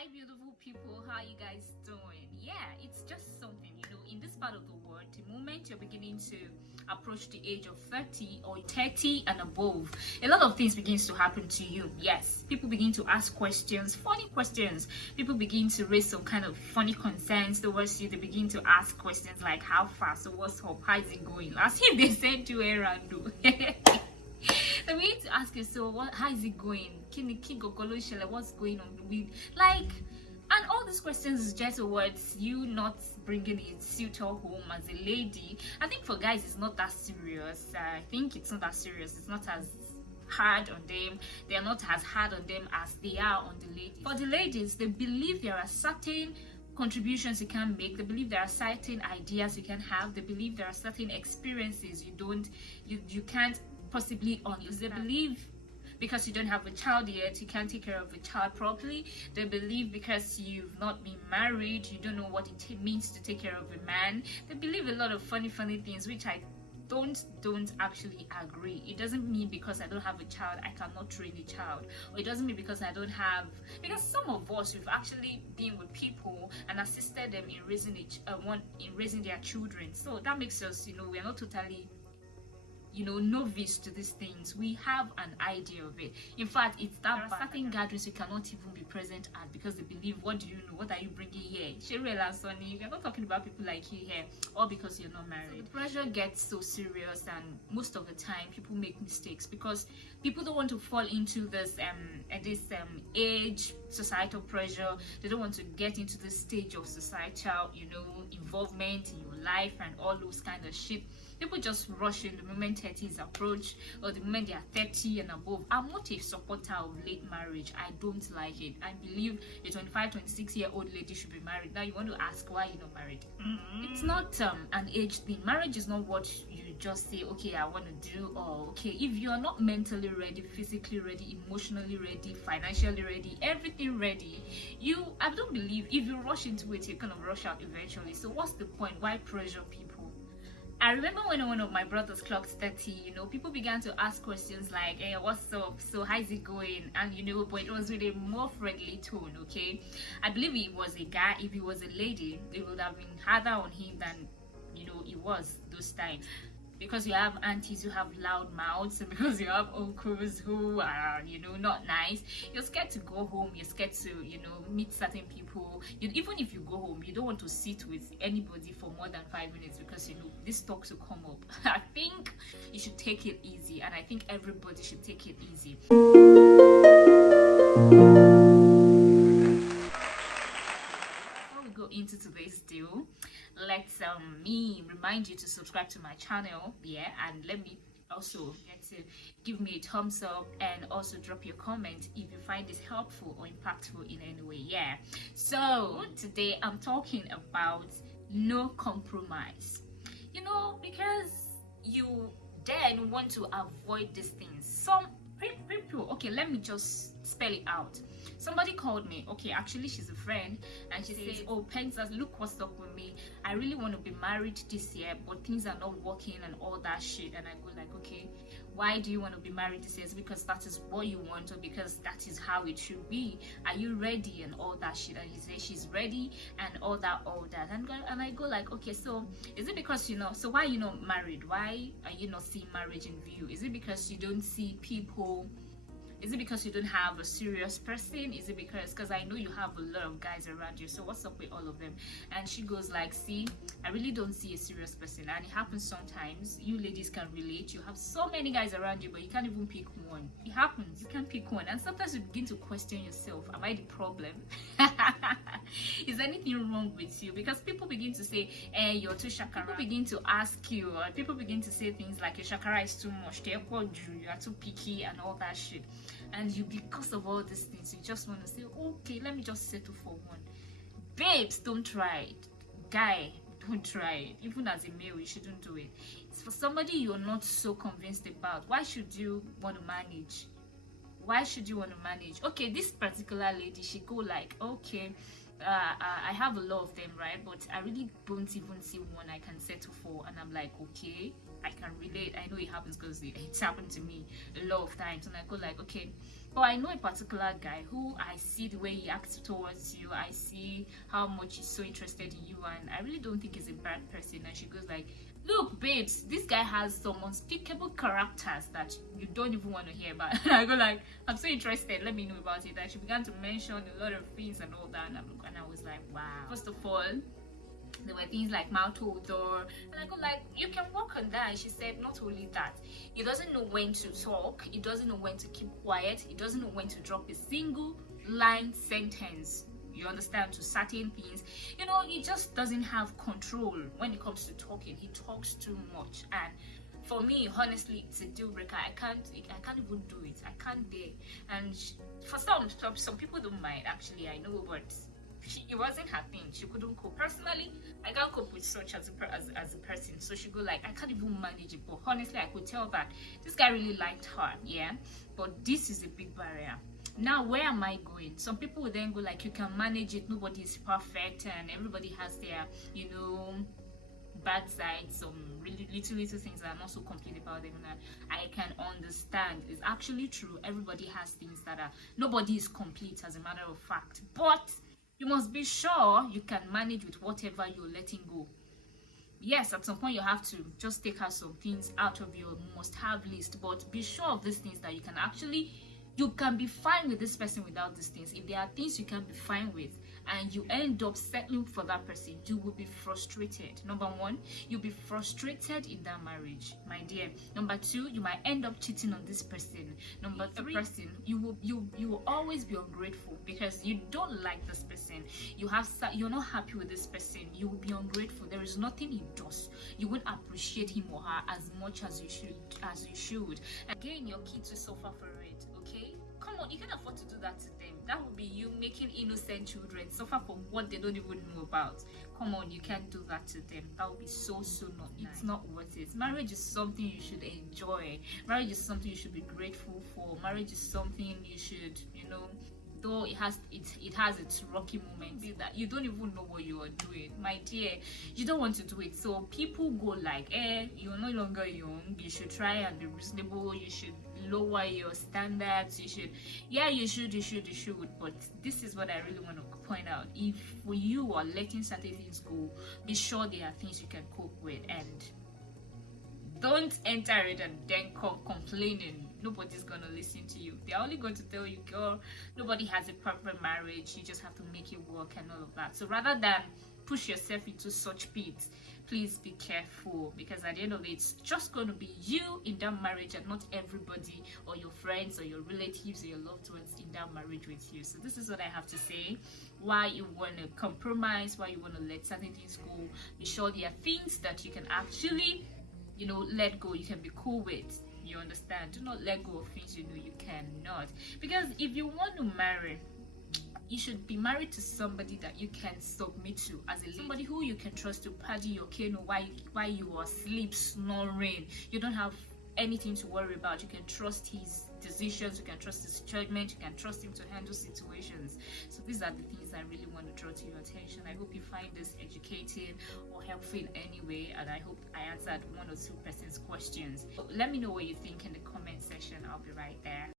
Hi beautiful people, how you guys doing? Yeah, it's just something, in this part of the world, the moment you're beginning to approach the age of 30 or 30 and above, a lot of things begins to happen to you. Yes, people begin to ask questions, funny questions. People begin to raise some kind of funny concerns towards you. They begin to ask questions like, how fast, so what's up, how is it going, as if they sent you a rando. So we need to ask you, so how is it going? What's going on with, like, and all these questions is just towards you not bringing a suitor home as a lady. I think for guys it's not that serious. I think it's not that serious. It's not as hard on them. They are not as hard on them as they are on the ladies. For the ladies, they believe there are certain contributions you can make. They believe there are certain ideas you can have. They believe there are certain experiences you can't possibly use. They believe because you don't have a child yet, you can't take care of a child properly. They believe because you've not been married, you don't know what it means to take care of a man. They believe a lot of funny things, which I don't actually agree. It doesn't mean because I don't have a child I cannot train a child, or it doesn't mean because I don't have, because some of us, we've actually been with people and assisted them in raising their children. So that makes us, we're not totally novice to these things. We have an idea of it. In fact, it's that there are certain gatherings you cannot even be present at because they believe, what do you know, what are you bringing here? Cheryl and Sonny, we're not talking about people like you here, all because you're not married. So the pressure gets so serious, and most of the time people make mistakes because people don't want to fall into this age societal pressure. They don't want to get into this stage of societal involvement in your life and all those kind of shit. People just rush in the moment 30s approach, or the moment they are 30 and above. I'm not a supporter of late marriage. I don't like it. I believe a 25, 26-year-old lady should be married. Now you want to ask why you're not married. It's not an age thing. Marriage is not what you just say, okay, I want to do, or okay, if you're not mentally ready, physically ready, emotionally ready, financially ready, everything ready, I don't believe if you rush into it, you're gonna rush out eventually. So what's the point? Why pressure people? I remember when one of my brothers clocked 30, people began to ask questions like, hey, what's up? So how's it going? And but it was with a more friendly tone, okay? I believe it was a guy. If he was a lady, it would have been harder on him than, it was those times. Because you have aunties who have loud mouths, and because you have uncles who are, not nice, you're scared to go home, you're scared to, meet certain people. Even if you go home, you don't want to sit with anybody for more than 5 minutes because, these talks will come up. I think you should take it easy, and I think everybody should take it easy. Before we go into today's deal, let's me remind you to subscribe to my channel, and let me also get to give me a thumbs up, and also drop your comment if you find this helpful or impactful in any way. So today I'm talking about no compromise, because you then want to avoid these things. Some people, okay, let me just spell it out. Somebody called me, okay, actually she's a friend, and she says, oh, Pensas, look what's up with me. I really want to be married this year, but things are not working and all that shit. And I go like, okay, why do you want to be married this year? Is it because that is what you want, or because that is how it should be? Are you ready and all that shit? And he says she's ready and all that. And I go like, okay, so is it because so why are you not married? Why are you not seeing marriage in view? Is it because you don't see people? Is it because you don't have a serious person? Is it because I know you have a lot of guys around you, so what's up with all of them? And she goes like, see, I really don't see a serious person. And it happens sometimes. You ladies can relate. You have so many guys around you, but you can't even pick one. It happens. You can't pick one. And sometimes you begin to question yourself, am I the problem? Is anything wrong with you? Because people begin to say, hey, you're too shakara. People begin to ask you, or people begin to say things like, your shakara is too much, you are too picky and all that shit. And because of all these things, you just want to say, okay, let me just settle for one. Babes, don't try it. Guy, don't try it. Even as a male, you shouldn't do it. It's for somebody you're not so convinced about. Why should you want to manage? Why should you want to manage? Okay, this particular lady, she go like, okay, I have a lot of them, right? But I really don't even see one I can settle for. And I'm like, okay, I can relate. I know it happens because it's happened to me a lot of times. And I go like, okay, But I know a particular guy who I see the way he acts towards you, I see how much he's so interested in you, and I really don't think he's a bad person. And she goes like, look babes, this guy has some unspeakable characters that you don't even want to hear about. And I go like, I'm so interested, let me know about it. And she began to mention a lot of things and all that, and I was like, wow. First of all, there were things like mouth odor, and I go like, you can work on that. And she said not only that, he doesn't know when to talk, he doesn't know when to keep quiet, he doesn't know when to drop a single line sentence, you understand, to certain things. You know, he just doesn't have control when it comes to talking. He talks too much, and for me, honestly, it's a deal breaker. I can't even do it. I can't dare. And for some people don't mind, actually, I know, but it wasn't her thing. She couldn't cope. Personally, I can't cope with such as a person. So she go like, I can't even manage it. But honestly, I could tell that this guy really liked her, yeah. But this is a big barrier. Now, where am I going? Some people would then go like, you can manage it. Nobody is perfect, and everybody has their, you know, bad sides, some really little things that are not so complete about them. And I can understand. It's actually true. Everybody has things that are, nobody is complete, as a matter of fact. But you must be sure you can manage with whatever you're letting go. Yes, at some point you have to just take out some things out of your must-have list, but be sure of these things that you can be fine with this person without these things. If there are things you can be fine with and you end up settling for that person, you will be frustrated. Number one, you'll be frustrated in that marriage, my dear. Number two, you might end up cheating on this person. Number three, you will always be ungrateful because you don't like this person. You're not happy with this person. You will be ungrateful. There is nothing he does. You won't appreciate him or her as much as you should. Again, your kids will suffer for it. Okay, come on, you can afford to do that to them. That would be you making innocent children suffer from what they don't even know about. Come on, you can't do that to them. That would be so not nice. It's not worth it. Marriage is something you should enjoy. Marriage is something you should be grateful for. Marriage is something you should, you know, though it has its rocky moments that you don't even know what you are doing, my dear. You don't want to do it. So people go like, you're no longer young, you should try and be reasonable, you should lower your standards, you should but this is what I really want to point out. If you are letting certain things go, be sure there are things you can cope with, and don't enter it and then come complaining. Nobody's gonna listen to you. They're only going to tell you, girl, nobody has a perfect marriage, you just have to make it work and all of that. So rather than push yourself into such pits, please be careful, because at the end of it, it's just going to be you in that marriage and not everybody or your friends or your relatives or your loved ones in that marriage with you. So this is what I have to say. Why you want to compromise, why you want to let certain things go. Be sure there are things that you can actually, you know, let go, you can be cool with. You understand? Do not let go of things you know you cannot. Because if you want to marry, you should be married to somebody that you can submit to, as a somebody who you can trust to party your cane while you are asleep snoring. You don't have anything to worry about. You can trust his decisions, you can trust his judgment, you can trust him to handle situations. So these are the things I really want to draw to your attention. I hope you find this educative or helpful in any way, and I hope I answered one or two person's questions. Let me know what you think in the comment section. I'll be right there.